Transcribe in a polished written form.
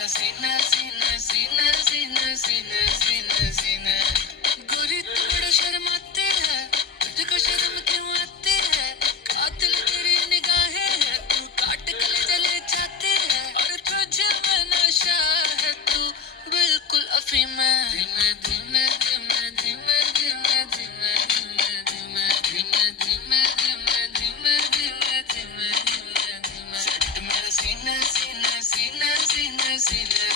मेरा सीना सीना सीना सीना सीना सीना सीना। गोरी तू बड़ा शर्माती है, तुझको शर्म क्यों आती है? कातिल तेरी निगाहें है, तू काट के चले जाती है। और तुझे में नशा है, तू बिल्कुल अफीम है। धीमे धीमे धीमे धीमे धीमे धीमे धीमे धीमे धीमे धीमे धीमे धीमे धीमे धीमे धीमे। सेट मेरा सीना सीना सीना सीना सीना